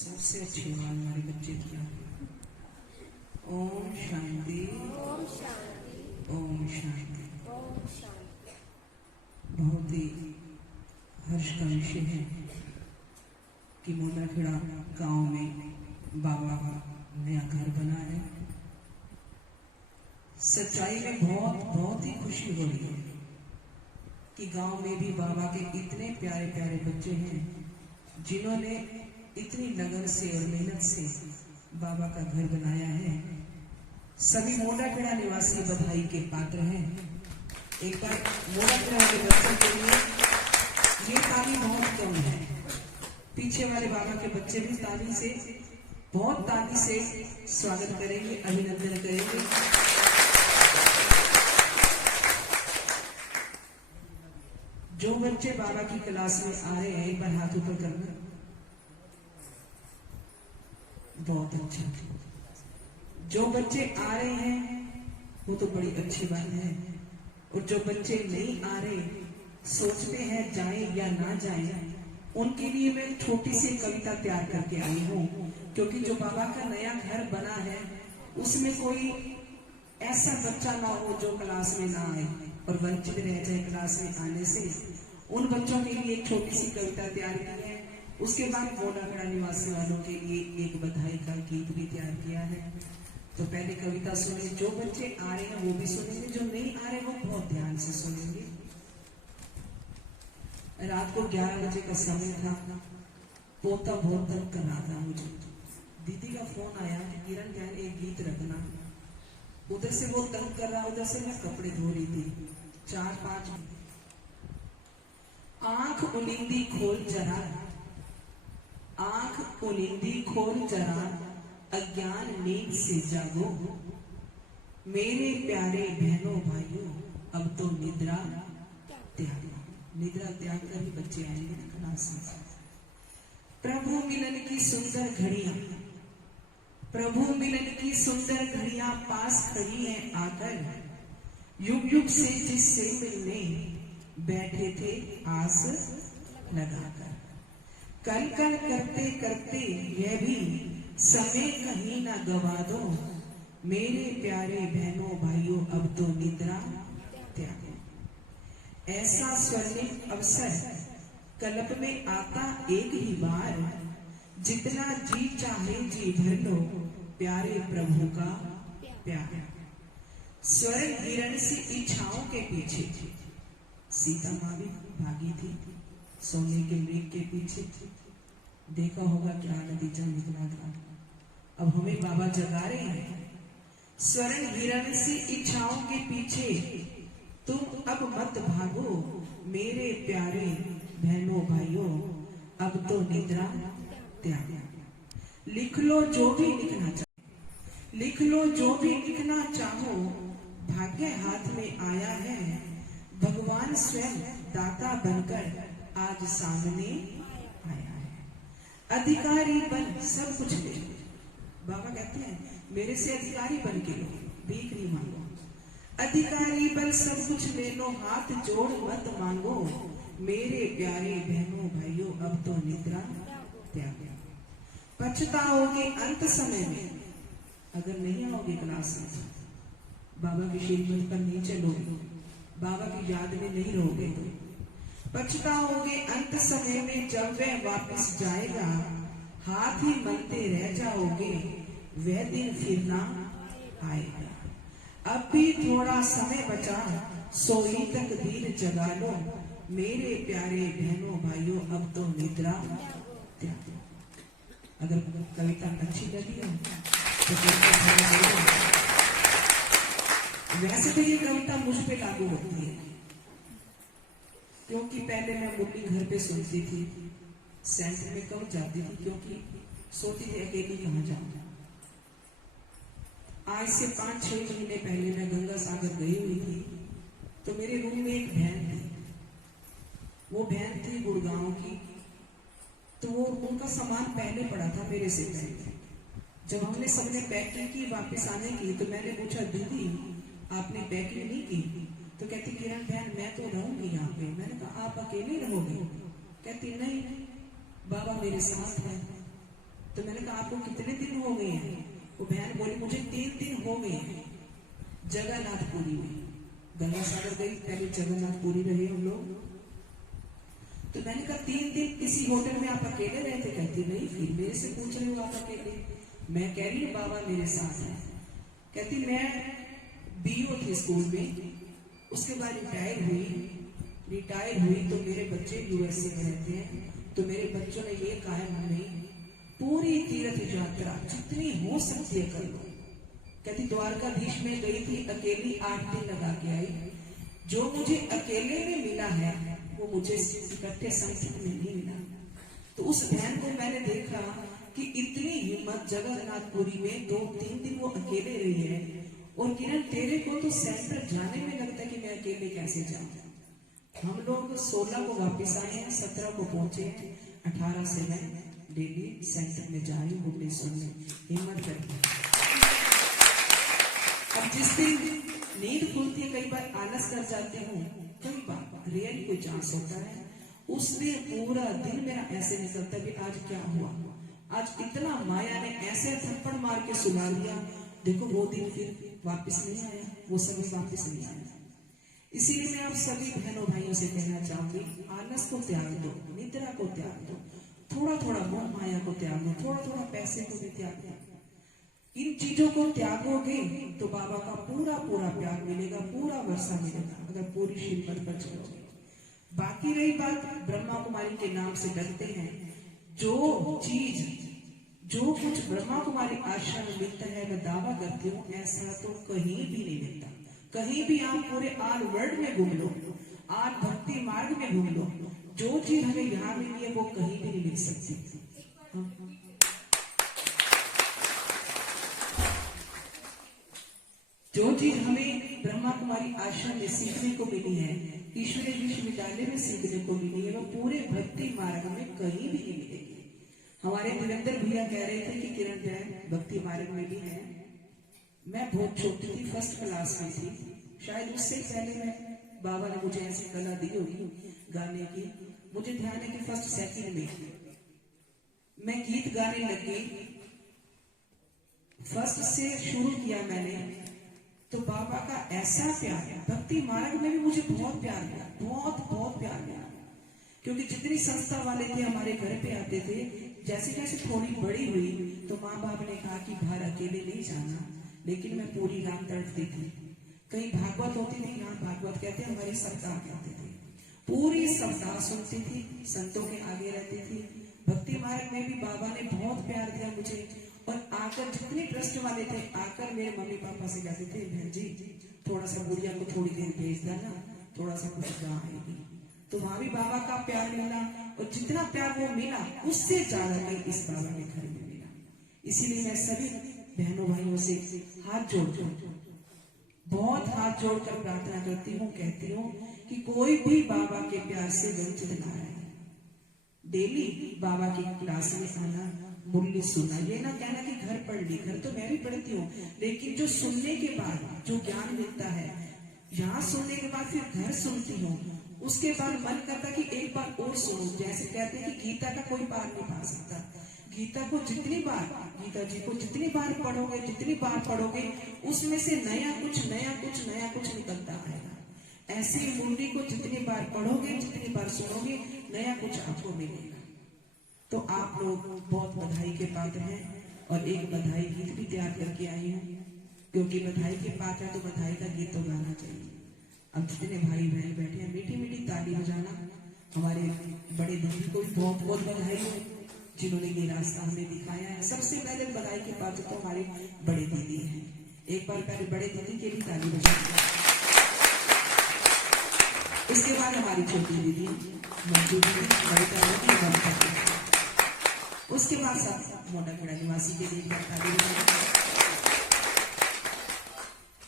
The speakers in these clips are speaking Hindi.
सबसे अच्छी बात हमारे बच्चे की। ओम शांति, ओम शांति, ओम शांति। ओम शांति। बहुत ही हर्ष का विषय है कि मोदाखेड़ा गांव में बाबा का नया घर बना है। सच्चाई में बहुत ही खुशी हो रही है कि गांव में भी बाबा के इतने प्यारे प्यारे बच्चे हैं जिन्होंने इतनी लगन से और मेहनत से बाबा का घर बनाया है। सभी मोदाखेड़ा निवासी बधाई के पात्र हैं। एक बार मोदाखेड़ा के बच्चों के लिए ये ताली बहुत कम है। पीछे वाले बाबा के बच्चे भी ताली से, बहुत ताली से स्वागत करेंगे, अभिनंदन करेंगे। जो बच्चे बाबा की क्लास में आ रहे हैं एक बार हाथ ऊपर करना। बहुत अच्छा। जो बच्चे आ रहे हैं वो तो बड़ी अच्छी बात है, और जो बच्चे नहीं आ रहे, सोचते हैं जाएं या ना जाएं, उनके लिए मैं छोटी सी कविता तैयार करके आई हूँ। क्योंकि जो बाबा का नया घर बना है उसमें कोई ऐसा बच्चा ना हो जो क्लास में ना आए और वंचित रह जाए क्लास में आने से। उन बच्चों के लिए एक छोटी सी कविता तैयार की है। उसके बाद मोदाखेड़ा निवासी वालों के लिए एक बधाई का गीत भी तैयार किया है। तो पहले कविता सुने। जो बच्चे आ रहे हैं वो भी सुनेंगे, जो नहीं आ रहे वो बहुत ध्यान से सुनेंगे। रात को 11 बजे का समय था। पोता बहुत तंग कर रहा था मुझे। दीदी का फोन आया कि किरण बहन एक गीत रखना। उधर से वो तंग कर रहा, उधर से मैं कपड़े धो रही थी। 4-5 आंख उलिंदी खोल जरा, आंख उलिंदी खोल जरा, अज्ञान नींद से जागो, मेरे प्यारे बहनों भाइयों, अब तो निद्रा त्यागो। निद्रा त्याग कर ही बच्चे आएंगे ना क्लास में। प्रभु मिलन की सुंदर घड़ियां, प्रभु मिलन की सुंदर घड़ियां पास खड़ी हैं आकर, युग युग से जिससे मिलने बैठे थे आस लगाकर। कल कल करते करते यह भी समय कहीं ना गवा दो, मेरे प्यारे बहनों भाइयों, अब तो निद्रा त्यागो। ऐसा स्वर्णिम अवसर कल्प में आता एक ही बार, जितना जी चाहे जी भर लो, प्यारे प्रभु का प्यार। स्वर्ण हिरण सी इच्छाओं के पीछे सीता माँ भी भागी थी, सोने के मृग के पीछे। देखा होगा क्या नतीजा निकला था। अब हमें बाबा जगा रहे हैं। स्वर्ण हिरण सी इच्छाओं के पीछे तुम अब मत भागो, मेरे प्यारे बहनों भाइयों, अब तो निद्रा त्यागो। लिख लो जो भी लिखना चाहो, लिख लो जो भी लिखना चाहो, भाग्य हाथ में आया है, भगवान स्वयं दाता बनकर आज सामने आया है। अधिकारी बन सब कुछ ले। बाबा कहते हैं मेरे से अधिकारी बन के लो, भीख नहीं मांगो। अधिकारी बन सब कुछ ले लो, हाथ जोड़ मत मांगो, मेरे प्यारे बहनों भाइयों, अब तो निद्रा त्यागो। पछताओगे अंत समय में अगर नहीं आओगे क्लास में, बाबा की शील पर नहीं चलोगे, बाबा की याद में नहीं रहोगे। पछताओगे अंत समय में जब वह वापस जाएगा, हाथ ही मलते रह जाओगे, वह दिन फिर ना आएगा। अब भी थोड़ा समय बचा, सोई तकदीर जगा लो, मेरे प्यारे बहनों भाइयों, अब तो निद्रा त्यागो। अगर कविता अच्छी लगी हो तो वैसे तो ये कविता मुझ पे लागू होती है, क्योंकि पहले मैं मुरली घर पे सुनती थी, सेंटर में कम जाती थी, क्योंकि सोती थी अकेली कहाँ जाऊं। आज से 5-6 महीने पहले मैं गंगा सागर गई हुई थी, तो मेरे रूम में एक बहन थी। वो बहन थी गुड़गांव की, तो वो उनका सामान पहले पड़ा था मेरे से पहले। जब हमने सबने पैकिंग की वापस आने की, तो मैंने पूछा दीदी आपने पैकिंग नहीं की? तो कहती किरण बहन मैं तो रहूंगी यहाँ पे। मैंने कहा आप अकेले रहोगे? कहती नहीं, बाबा मेरे साथ है। कहा आपको कितने दिन हो गए हैं? वो बहन बोली मुझे 3 दिन हो गए हैं जगन्नाथपुरी में। गंगा सागर गई, पहले जगन्नाथपुरी रहे हम लोग। तो मैंने कहा 3 दिन किसी होटल में आप अकेले रहे थे? कहती नहीं। फिर मेरे से पूछ रहे हो आप अकेले? मैं कह रही हूँ बाबा मेरे साथ है। कहती मैं बीओ थी स्कूल में, उसके बाद रिटायर हुई तो मेरे बच्चे यूएसए में रहते हैं। तो मेरे बच्चों ने ये कहा है मम्मी पूरी तीर्थ यात्रा जितनी हो सकती है कर लो। कहती द्वारकाधीश में गई थी अकेली, 8 दिन लगा के आई। जो मुझे अकेले में मिला है वो मुझे इकट्ठे संगठन में नहीं मिला। तो उस बहन को मैंने देखा कि इतनी हिम्मत जगन्नाथपुरी में 2-3 दिन वो अकेले रही है। और किरण तेरे को तो सेंटर जाने में लगता है कि मैं अकेले कैसे जाऊं। हम लोग 16 को वापस आए हैं, 17 को पहुंचे हैं, 18 से मैं डेली सेंटर में जा रही हूँ भुवनेश्वर में, हिम्मत करके। अब जिस दिन नींद खुलती है, कई बार आलस कर जाती हूँ, कई बार रियल कोई चांस होता है, उस दिन पूरा दिन मेरा ऐसे निकलता है कि आज क्या हुआ, आज इतना माया ने ऐसे थप्पड़ मार के सुला दिया। देखो वो दिन फिर वापस नहीं आया, वो समय वापस नहीं आया। इसीलिए मैं आप सभी बहनों भाइयों से कहना चाहूंगी, आलस को त्याग दो, निद्रा को त्याग दो, थोड़ा थोड़ा मोह माया को त्याग दो, थोड़ा थोड़ा पैसे को भी त्याग दो। इन चीजों को त्यागोगे तो बाबा का पूरा पूरा प्यार मिलेगा, पूरा वर्षा मिलेगा, अगर पूरी श्रीमत पर चलोगे। बाकी रही बात ब्रह्मा कुमारी के नाम से डरते हैं, जो कुछ ब्रह्मा कुमारी आश्रम में मिलता है, मैं दावा करती हूँ ऐसा तो कहीं भी नहीं मिलता। कहीं भी आप पूरे ऑल वर्ल्ड में घूम लो, आज भक्ति मार्ग में घूम लो, जो चीज हमें यहाँ मिली है वो कहीं भी नहीं मिल सकती। जो चीज हमें ब्रह्मा कुमारी आश्रम में सीखने को मिली है, ईश्वरीय विश्वविद्यालय में सीखने को मिली है, वो पूरे भक्ति मार्ग में कहीं भी नहीं मिलेगी। हमारे निरंतर भैया कह रहे थे कि किरण बहन भक्ति मार्ग में भी है। मैं बहुत छोटी थी, 1st क्लास में थी, शायद उससे पहले मैं बाबा ने मुझे ऐसी कला दी होगी गाने की। मुझे ध्यान है कि 1st 2nd में मैं गीत गाने लगी। 1st से शुरू किया मैंने, तो बाबा का ऐसा प्यार है, भक्ति मार्ग में भी मुझे बहुत प्यार मिला, बहुत प्यार मिला। क्योंकि जितनी संस्था वाले थे हमारे घर पे आते थे, जैसे जैसे थोड़ी बड़ी हुई तो माँ बाप ने कहा कि बाहर अकेले नहीं जाना, लेकिन मैं पूरी रात तड़पती थी। कहीं भागवत होती थी, यहाँ भागवत कहते हमारी सप्ताह कहते थे, पूरी सप्ताह सुनती थी, संतों के आगे रहती थी। भक्ति मार्ग में भी बाबा ने बहुत प्यार दिया मुझे। और आकर जितने ट्रस्ट वाले थे आकर मेरे मम्मी पापा से कहते थे, बहन जी थोड़ा सा बुढ़िया को थोड़ी देर भेज देना, थोड़ा सा कुछ गा आएगी। तो वहां भी बाबा का प्यार मिला, और जितना प्यार वो मिला उससे ज्यादा कहीं इस बाबा के घर में मिला। इसीलिए मैं सभी बहनों भाइयों से बहुत हाथ जोड़कर प्रार्थना करती हूँ, कहती हूँ कि कोई भी बाबा के प्यार से वंचित ना रहे। डेली बाबा की क्लास में आना, मुरली सुनना, ये ना कहना कि घर पढ़ ली, घर तो मैं भी पढ़ती हूँ, लेकिन जो सुनने के बाद जो ज्ञान मिलता है, यहाँ सुनने के बाद फिर घर सुनती हूँ, उसके बाद मन करता कि एक बार और सुनो। जैसे कहते हैं कि गीता का कोई पार नहीं पा सकता, गीता को जितनी बार, गीता जी को जितनी बार पढ़ोगे उसमें से नया कुछ निकलता आएगा। ऐसे मुरली को जितनी बार पढ़ोगे, जितनी बार सुनोगे, नया कुछ आपको मिलेगा। तो आप लोग बहुत बधाई के पात्र हैं, और एक बधाई गीत भी तैयार करके आई हूँ, क्योंकि बधाई के पात्र है तो बधाई का गीत तो गाना चाहिए। अब जितने भाई बहन बैठे हैं, मीठी मीठी ताली बजाना। हमारे बड़े दीदी को भी बहुत बहुत बधाई हो, जिन्होंने ये रास्ता हमें दिखाया है। सबसे पहले बधाई के पात्र तो हमारे बड़े दीदी हैं। एक बार पहले बड़े दीदी के भी ताली बजाना। इसके बाद हमारी छोटी दीदी मंजू दीदी, उसके बाद सब मोटाखेड़ा निवासी के लिए ताली बजाना।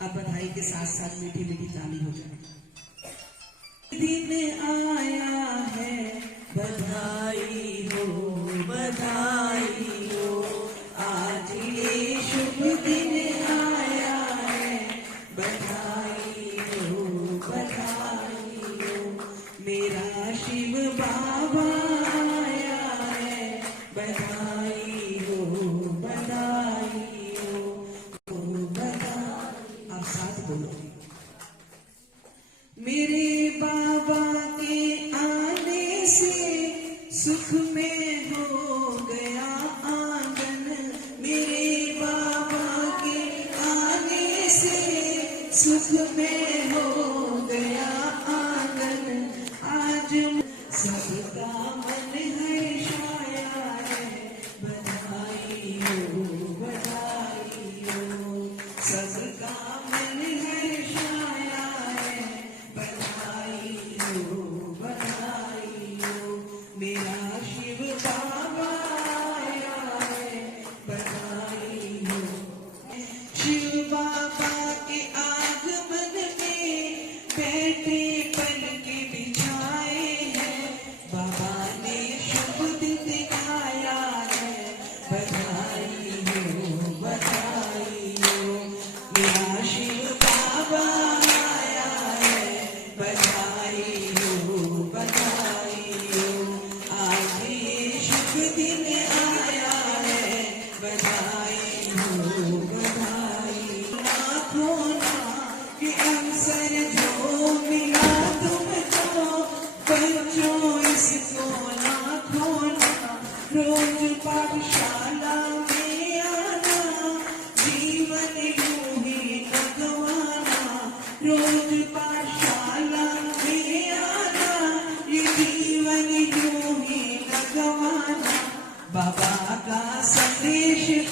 अब बधाई के साथ साथ मीठी मीठी ताली हो जाए। दिन आया है, बधाई हो, आज ये शुभ दिन आया है, बधाई हो, मेरा शिव बाबा आया है, बधाई हो।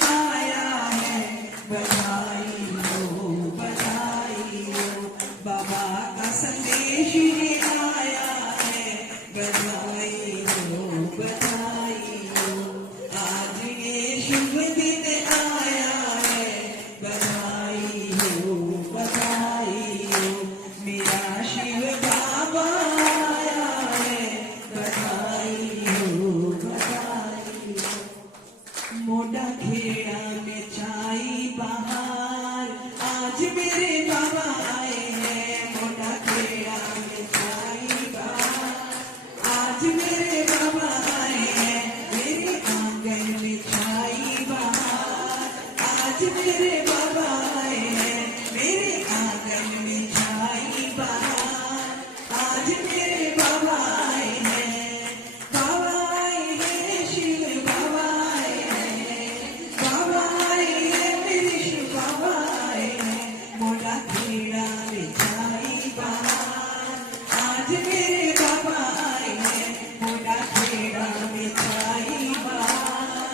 आया है, बधाई हो बाबा का संदेश ये आया है, बधाई हो आज ये शुभ दिन आया है, बधाई हो मेरा शिव बाबा आया है, बधाई हो मोटा खेड़ा में छाई बहार, आज मेरे बाबा आए हैं, मोटा खेड़ा में छाई बहार, आज मेरे बाबा आए हैं, मेरे आंगन में छाई बहार, आज मेरे बाबा आए हैं, मेरे आंगन में छाई बहार, आज मेरे बाबा आए हैं, बाबा आए हैं, शिव बाबा आए हैं, बाबा आए हैं, मेरे शिव बाबा आए हैं, मोटा खेड़ा में छाई बहार, आज मेरे बाबा आए हैं, मोटा खेड़ा में छाई बहार,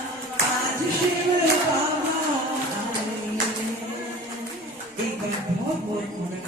आज शिव बाबा आए हैं। एक बार बहुत बहुत मोटा